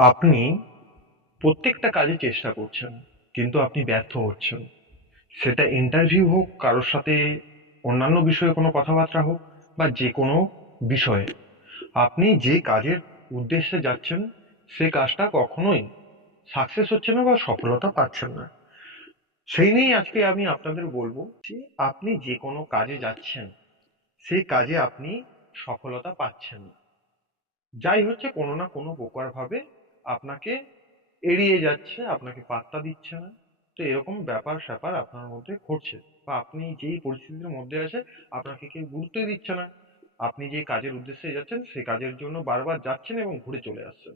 আপনি প্রত্যেকটা কাজে চেষ্টা করছেন, কিন্তু আপনি ব্যর্থ হচ্ছেন। সেটা ইন্টারভিউ হোক, কারোর সাথে অন্যান্য বিষয়ে কোনো কথাবার্তা হোক বা যে কোনো বিষয়ে। আপনি যে কাজের উদ্দেশ্যে যাচ্ছেন, সে কাজটা কখনোই সাকসেস হচ্ছে না বা সফলতা পাচ্ছেন না। সেই নিয়েই আজকে আমি আপনাদের বলব যে আপনি যে কোনো কাজে যাচ্ছেন সেই কাজে আপনি সফলতা পাচ্ছেন যাই হচ্ছে কোনো না কোনো প্রকার ভাবে আপনাকে এড়িয়ে যাচ্ছে, আপনাকে পাত্তা দিচ্ছে না। তো এরকম ব্যাপার স্যাপার আপনার মধ্যে ঘটছে বা আপনি যেই পরিস্থিতির মধ্যে আছে আপনাকে কেউ গুরুত্বই দিচ্ছে না। আপনি যে কাজের উদ্দেশ্যে যাচ্ছেন সেই কাজের জন্য বারবার যাচ্ছেন এবং ঘুরে চলে আসছেন।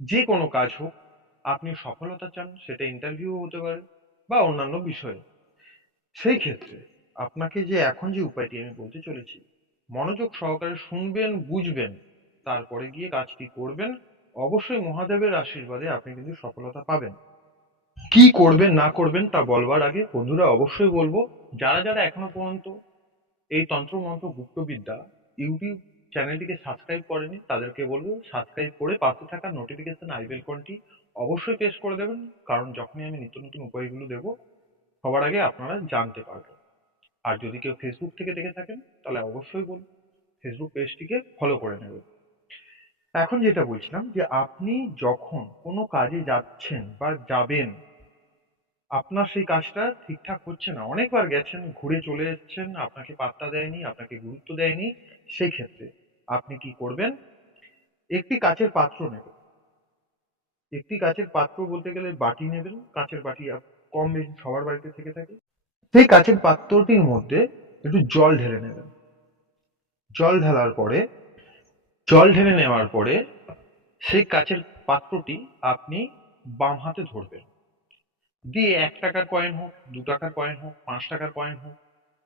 যে কোনো কাজ হোক আপনি সফলতা চান, সেটা ইন্টারভিউ হতে পারে বা অন্যান্য বিষয়ে। সেই ক্ষেত্রে আপনাকে যে এখন যে উপায়টি আমি বলতে চলেছি, মনোযোগ সহকারে শুনবেন, বুঝবেন, তারপরে গিয়ে কাজটি করবেন অবশ্যই মহাদেবের আশীর্বাদে আপনি কিন্তু সফলতা পাবেন। কি করবেন, না করবেন তা বলবার আগে বন্ধুরা অবশ্যই বলব, যারা যারা এখনও পর্যন্ত এই তন্ত্র মন্ত্র গুপ্তবিদ্যা ইউটিউব চ্যানেলটিকে সাবস্ক্রাইব করেনি, তাদেরকে বলব সাবস্ক্রাইব করে পাশে থাকা নোটিফিকেশন আইবেল কোনটি অবশ্যই প্রেস করে দেবেন, কারণ যখনই আমি নিত্য নতুন উপায়গুলো দেব, সবার আগে আপনারা জানতে পারবেন। আর যদি কেউ ফেসবুক থেকে দেখে থাকেন, তাহলে অবশ্যই বলব ফেসবুক পেজটিকে ফলো করে নেবেন। এখন যেটা বলছিলাম যে আপনি যখন কোনো কাজে যাচ্ছেন বা যাবেন, আপনার সেই কাজটা ঠিকঠাক হচ্ছে না। অনেকবার গেছেন, ঘুরে চলে এসেছেন, আপনাকে পাত্তা দেয়নি, আপনাকে গুরুত্ব দেয়নি সেই ক্ষেত্রে আপনি কি করবেন? একটি কাচের পাত্র নেবেন। একটি কাচের পাত্র বলতে গেলে বাটি নেবেন, কাচের বাটি কম বেশি সবার বাড়িতে থেকে থাকে। সেই কাচের পাত্রটির মধ্যে একটু জল ঢেলে নেবেন। জল ঢালার পরে জল ঢেলে নেওয়ার পরে সেই কাচের পাত্রটি আপনি বাম হাতে ধরবেন। দিয়ে এক টাকার কয়েন হোক, দু টাকার কয়েন হোক, পাঁচ টাকার কয়েন হোক,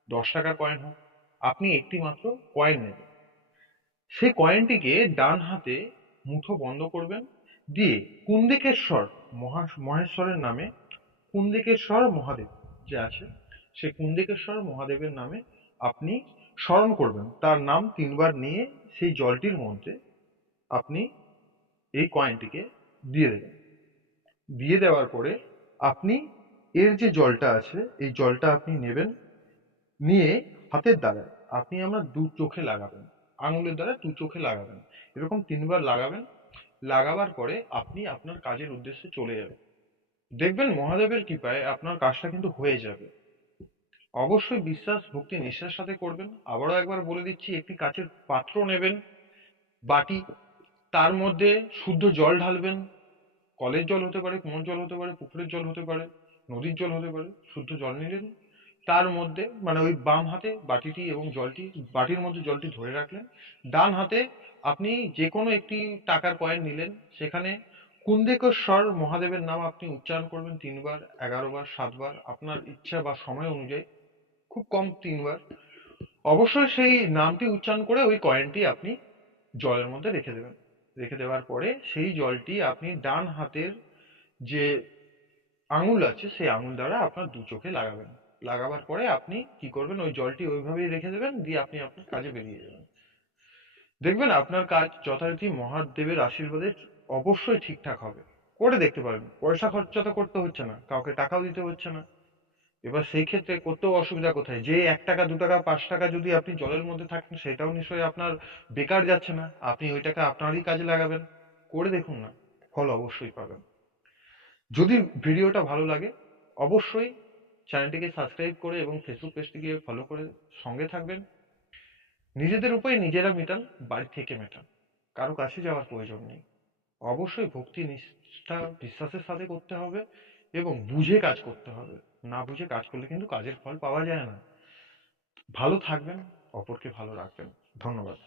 দশ টাকার কয়েন হোক, আপনি একটি মাত্র কয়েন নেবেন। সেই কয়েনটিকে ডান হাতে মুঠো বন্ধ করবেন। দিয়ে কুন্দিকেশ্বর মহা, মহেশ্বরের নামে কুন্দিকেশ্বর মহাদেব যে আছে সেই কুন্দিকেশ্বর মহাদেবের নামে আপনি স্মরণ করবেন। তার নাম তিনবার নিয়ে সেই জলটির মধ্যে আপনি এই কয়েনটিকে দিয়ে দেবেন। দিয়ে দেওয়ার পরে আপনি এর যে জলটা আছে, এই জলটা আপনি নেবেন নিয়ে হাতের দ্বারা আপনি আমার দু চোখে লাগাবেন, আঙুলের দ্বারা দু চোখে লাগাবেন। এরকম তিনবার লাগাবেন, লাগাবার পরে আপনি আপনার কাজের উদ্দেশ্যে চলে যাবেন। দেখবেন মহাদেবের কৃপায় আপনার কাজটা কিন্তু হয়ে যাবে। অবশ্যই বিশ্বাস, ভক্তি, নিষ্ঠার সাথে করবেন। আবারও একবার বলে দিচ্ছি, একটি কাচের পাত্র নেবেন, বাটি, তার মধ্যে শুদ্ধ জল ঢালবেন। কলের জল হতে পারে কুয়োর জল হতে পারে, পুকুরের জল হতে পারে, নদীর জল হতে পারে, শুদ্ধ জল নিলেন। তার মধ্যে মানে ওই বাম হাতে বাটিটি এবং জলটি, বাটির মধ্যে জলটি ধরে রাখলেন। ডান হাতে আপনি যে কোনো একটি টাকার কয়েন নিলেন, সেখানে কুন্দেকেশ্বর মহাদেবের নাম আপনি উচ্চারণ করবেন তিনবার এগারো বার সাতবার, আপনার ইচ্ছা বা সময় অনুযায়ী। খুব কম তিনবার। অবশ্যই সেই নামটি উচ্চারণ করে ওই কয়েনটি আপনি জলের মধ্যে রেখে দেবেন। রেখে দেওয়ার পরে সেই জলটি আপনি ডান হাতের যে আঙুল আছে, সেই আঙুল দ্বারা আপনার দু চোখে লাগাবেন। লাগাবার পরে আপনি কি করবেন, ওই জলটি ওইভাবেই রেখে দেবেন, দিয়ে আপনি আপনার কাজে বেরিয়ে যাবেন। দেখবেন আপনার কাজ যথারীতি মহাদেবের আশীর্বাদে অবশ্যই ঠিকঠাক হবে। করে দেখতে পারেন, পয়সা খরচা তো করতে হচ্ছে না, কাউকে টাকাও দিতে হচ্ছে না। এবার সেই ক্ষেত্রে করতেও অসুবিধা কোথায়? যে এক টাকা, দু টাকা, পাঁচ টাকা যদি আপনি জলের মধ্যে থাকেন, সেটাও নিশ্চয়ই আপনার বেকার যাচ্ছে না। আপনি ওই টাকা আপনারই কাজে লাগাবেন। করে দেখুন না, ফল অবশ্যই পাবেন। যদি ভিডিওটা ভালো লাগে, অবশ্যই চ্যানেলটিকে সাবস্ক্রাইব করে এবং ফেসবুক পেজটিকে ফলো করে সঙ্গে থাকবেন। নিজেদের উপায় নিজেরা মেটান, বাড়ি থেকে মেটান। কারও কাছে যাওয়ার প্রয়োজন নেই। অবশ্যই ভক্তি, নিষ্ঠা, বিশ্বাসের সাথে করতে হবে। এবং বুঝে কাজ করতে হবে। না বুঝে কাজ করলে কিন্তু কাজের ফল পাওয়া যায় না। ভালো থাকবেন, অপরকে ভালো রাখবেন। ধন্যবাদ।